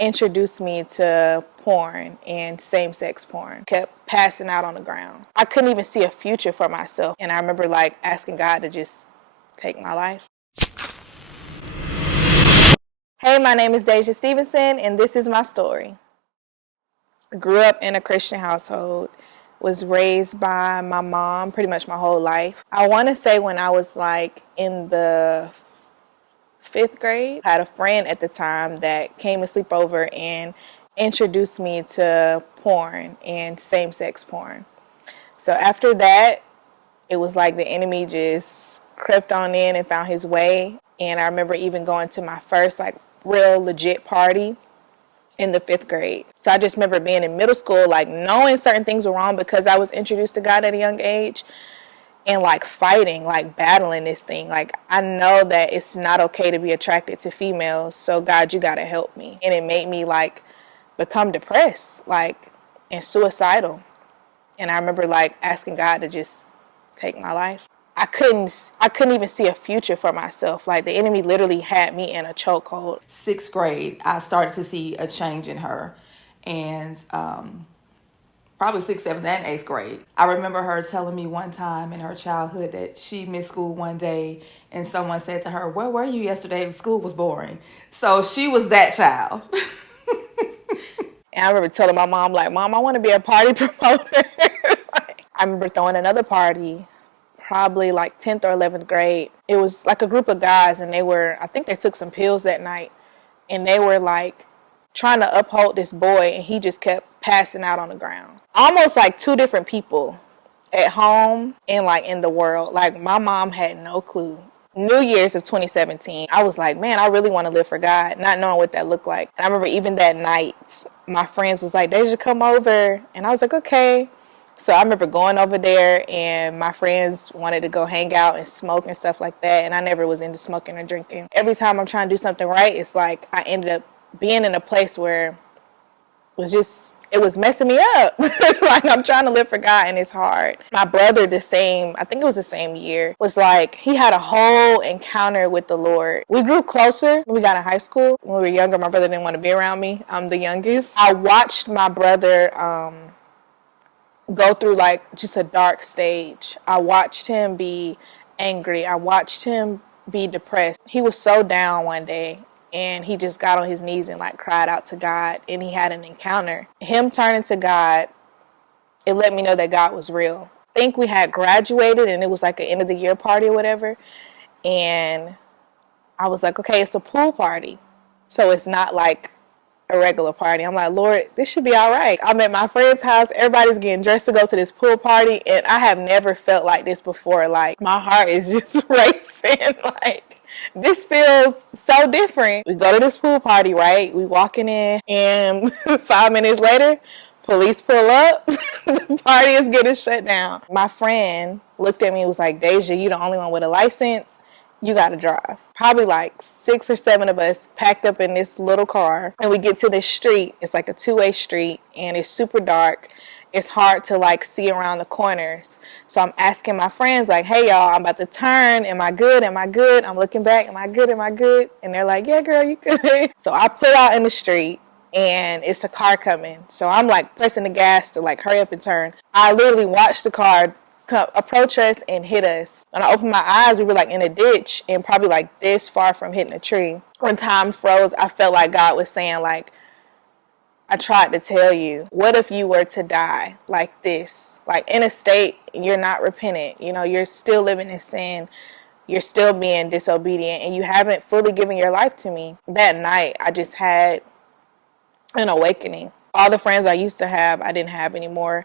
introduced me to porn and same-sex porn. Kept passing out on the ground. I couldn't even see a future for myself. And I remember like asking God to just take my life. Hey, my name is Daizja Stevenson, and this is my story. I grew up in a Christian household, was raised by my mom pretty much my whole life. I want to say when I was like in the 5th grade, I had a friend at the time that came to sleep over and introduced me to porn and same-sex porn. So after that, it was like the enemy just crept on in and found his way. And I remember even going to my first like real legit party in the 5th grade. So I just remember being in middle school, like knowing certain things were wrong because I was introduced to God at a young age, and like fighting, like battling this thing. Like I know that it's not okay to be attracted to females. So God, you got to help me. And it made me like become depressed, like, and suicidal. And I remember like asking God to just take my life. I couldn't even see a future for myself. Like the enemy literally had me in a chokehold. 6th grade, I started to see a change in her. And probably 6th, 7th, and 8th grade. I remember her telling me one time in her childhood that she missed school one day and someone said to her, "Where were you yesterday? School was boring." So she was that child. And I remember telling my mom, like, "Mom, I want to be a party promoter." I remember throwing another party, probably like 10th or 11th grade. It was like a group of guys, and I think they took some pills that night, and they were like trying to uphold this boy, and he just kept passing out on the ground. Almost like two different people at home and like in the world. Like my mom had no clue. New Year's of 2017, I was like, man, I really want to live for God, not knowing what that looked like. And I remember even that night, my friends was like, "Daizja, come over." And I was like, okay. So I remember going over there, and my friends wanted to go hang out and smoke and stuff like that. And I never was into smoking or drinking. Every time I'm trying to do something right, it's like I ended up being in a place where it was messing me up. Like I'm trying to live for God and it's hard. My brother, I think it was the same year, was like, he had a whole encounter with the Lord. We grew closer when we got in high school. When we were younger, my brother didn't want to be around me. I'm the youngest. I watched my brother go through like just a dark stage. I watched him be angry. I watched him be depressed. He was so down one day, and he just got on his knees and like cried out to God, and he had an encounter. Him turning to God, it let me know that God was real. I think we had graduated, and it was like an end of the year party or whatever. And I was like, okay, it's a pool party, so it's not like a regular party. I'm like, Lord, this should be all right. I'm at my friend's house. Everybody's getting dressed to go to this pool party, and I have never felt like this before. Like my heart is just racing. Like, this feels so different. We go to this pool party, right? We walking in, and 5 minutes later, police pull up. The party is getting shut down. My friend looked at me and was like, "Daizja, you the only one with a license. You got to drive." Probably like 6 or 7 of us packed up in this little car, and we get to this street. It's like a 2-way street, and it's super dark. It's hard to like see around the corners. So I'm asking my friends like, "Hey y'all, I'm about to turn. Am I good? Am I good?" I'm looking back. Am I good? Am I good? And they're like, "Yeah, girl, you good." So I pull out in the street, and it's a car coming. So I'm like pressing the gas to like hurry up and turn. I literally watched the car approach us and hit us. When I opened my eyes, we were like in a ditch and probably like this far from hitting a tree. When time froze, I felt like God was saying like, "I tried to tell you, what if you were to die like this, like in a state you're not repentant, you know, you're still living in sin, you're still being disobedient, and you haven't fully given your life to me." That night, I just had an awakening. All the friends I used to have, I didn't have anymore.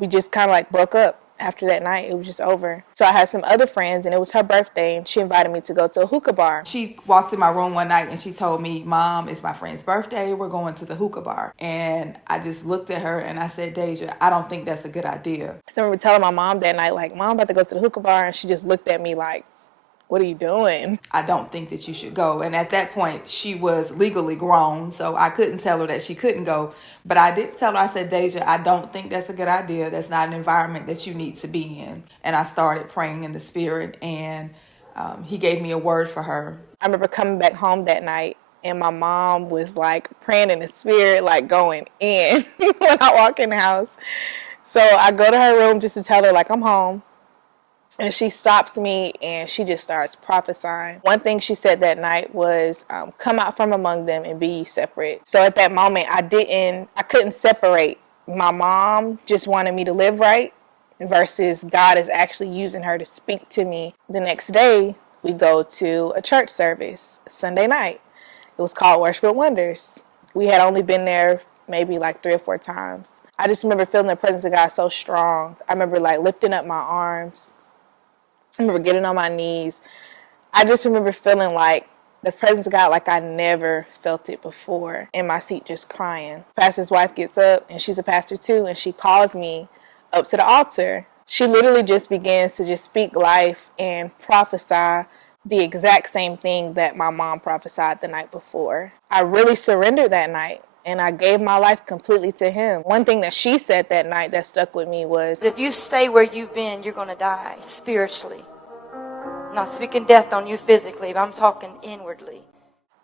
We just kind of like broke up after that night. It was just over. So I had some other friends, and it was her birthday, and she invited me to go to a hookah bar. She walked in my room one night and she told me, "Mom, it's my friend's birthday. We're going to the hookah bar." And I just looked at her and I said, "Daizja, I don't think that's a good idea." So I remember telling my mom that night, like, "Mom, I'm about to go to the hookah bar," and she just looked at me like, "What are you doing?" "I don't think that you should go." And at that point, she was legally grown, so I couldn't tell her that she couldn't go. But I did tell her, I said, "Daizja, I don't think that's a good idea. That's not an environment that you need to be in." And I started praying in the spirit, and he gave me a word for her. I remember coming back home that night, and my mom was like praying in the spirit, like going in when I walk in the house. So I go to her room just to tell her like I'm home. And she stops me and she just starts prophesying. One thing she said that night was, come out from among them and be ye separate. So at that moment, I couldn't separate. My mom just wanted me to live right versus God is actually using her to speak to me. The next day, we go to a church service, Sunday night. It was called Worship with Wonders. We had only been there maybe like 3 or 4 times. I just remember feeling the presence of God so strong. I remember like lifting up my arms. I remember getting on my knees. I just remember feeling like the presence of God like I never felt it before, in my seat just crying. Pastor's wife gets up, and she's a pastor too, and she calls me up to the altar. She literally just begins to just speak life and prophesy the exact same thing that my mom prophesied the night before. I really surrendered that night, and I gave my life completely to him. One thing that she said that night that stuck with me was, if you stay where you've been, you're going to die spiritually. I'm not speaking death on you physically, but I'm talking inwardly.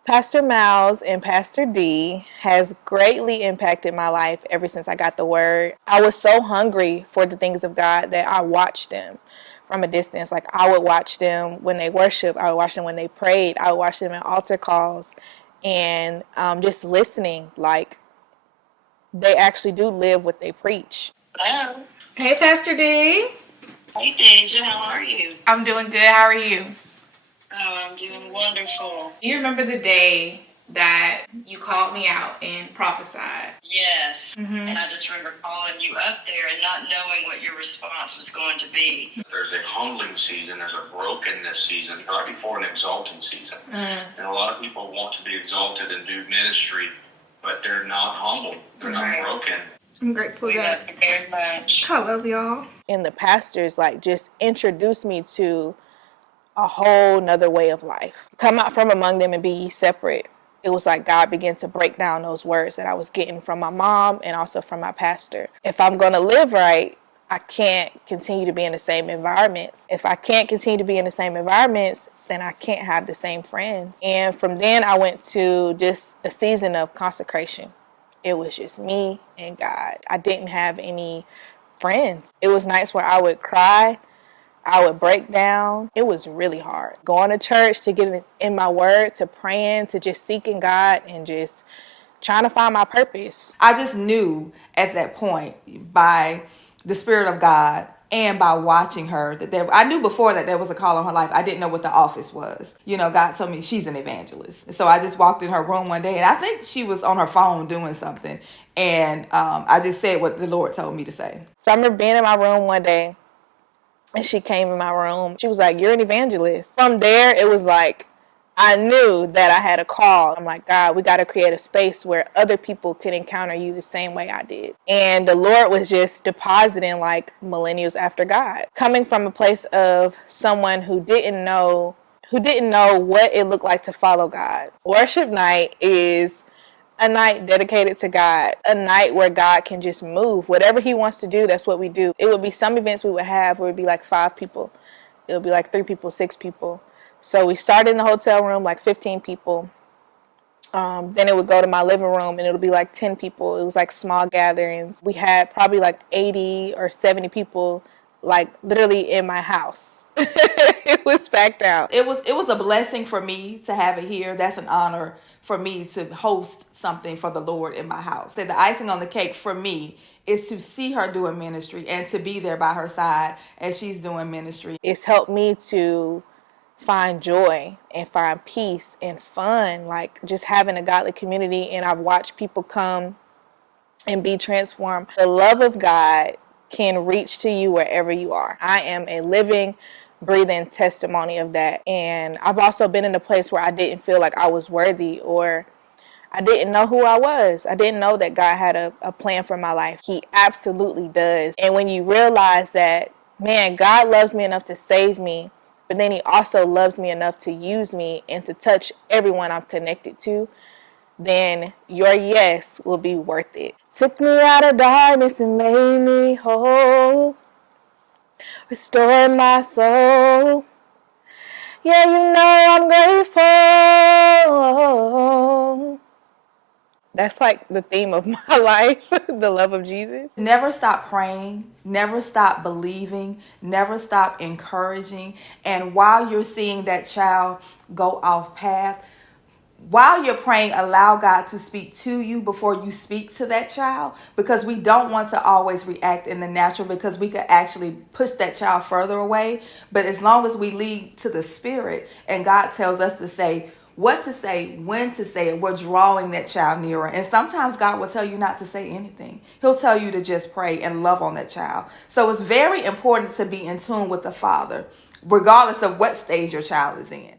Pastor Miles and Pastor D has greatly impacted my life ever since I got the word. I was so hungry for the things of God that I watched them from a distance. Like I would watch them when they worship. I would watch them when they prayed. I would watch them in altar calls and just listening. Like they actually do live what they preach. Hello. Hey, Pastor D. Hey, Daizja. How are you? I'm doing good. How are you? Oh, I'm doing wonderful. You remember the day that you called me out and prophesied? Yes. And I just remember calling you up there and not knowing what your response was going to be. There's a humbling season, there's a brokenness season, right before an exalting season. And a lot of people want to be exalted and do ministry, but they're not humble. They're not broken. I'm grateful We love that you very much. I love y'all. And the pastors like just introduced me to a whole nother way of life. Come out from among them and be ye separate. It was like God began to break down those words that I was getting from my mom and also from my pastor. If I'm going to live right, I can't continue to be in the same environments. If I can't continue to be in the same environments, then I can't have the same friends. And from then I went to just a season of consecration. It was just me and God. I didn't have any friends. It was nights where I would cry. I would break down. It was really hard. Going to church, to get in my word, to praying, to just seeking God and just trying to find my purpose. I just knew at that point by the Spirit of God and by watching her that I knew before that there was a call on her life. I didn't know what the office was. You know, God told me she's an evangelist. So I just walked in her room one day and I think she was on her phone doing something. And I just said what the Lord told me to say. So I remember being in my room one day and she came in my room. She was like, "You're an evangelist." From there, it was like, I knew that I had a call. I'm like, God, we got to create a space where other people could encounter you the same way I did. And the Lord was just depositing like millennials after God. Coming from a place of someone who didn't know what it looked like to follow God. Worship night is a night dedicated to God, a night where God can just move. Whatever he wants to do, that's what we do. It would be some events we would have where it would be like 5 people. It would be like 3 people, 6 people. So we started in the hotel room, like 15 people. Then it would go to my living room and it would be like 10 people. It was like small gatherings. We had probably like 80 or 70 people, like literally in my house. It was packed out. It was a blessing for me to have it here. That's an honor for me to host something for the Lord in my house. The icing on the cake for me is to see her doing ministry and to be there by her side as she's doing ministry. It's helped me to find joy and find peace and fun, like just having a godly community. And I've watched people come and be transformed. The love of God can reach to you wherever you are. I am a living, breathing testimony of that. And I've also been in a place where I didn't feel like I was worthy, or I didn't know who I was. I didn't know that God had a plan for my life. He absolutely does. And when you realize that, man, God loves me enough to save me, but then he also loves me enough to use me and to touch everyone I'm connected to, then your yes will be worth it. Took me out of darkness and made me whole. Restored my soul. Yeah, you know I'm grateful. That's like the theme of my life, the love of Jesus. Never stop praying, never stop believing, never stop encouraging. And while you're seeing that child go off path, while you're praying, allow God to speak to you before you speak to that child, because we don't want to always react in the natural, because we could actually push that child further away. But as long as we lead to the Spirit and God tells us to say what to say, when to say it, we're drawing that child nearer. And sometimes God will tell you not to say anything. He'll tell you to just pray and love on that child. So it's very important to be in tune with the Father, regardless of what stage your child is in.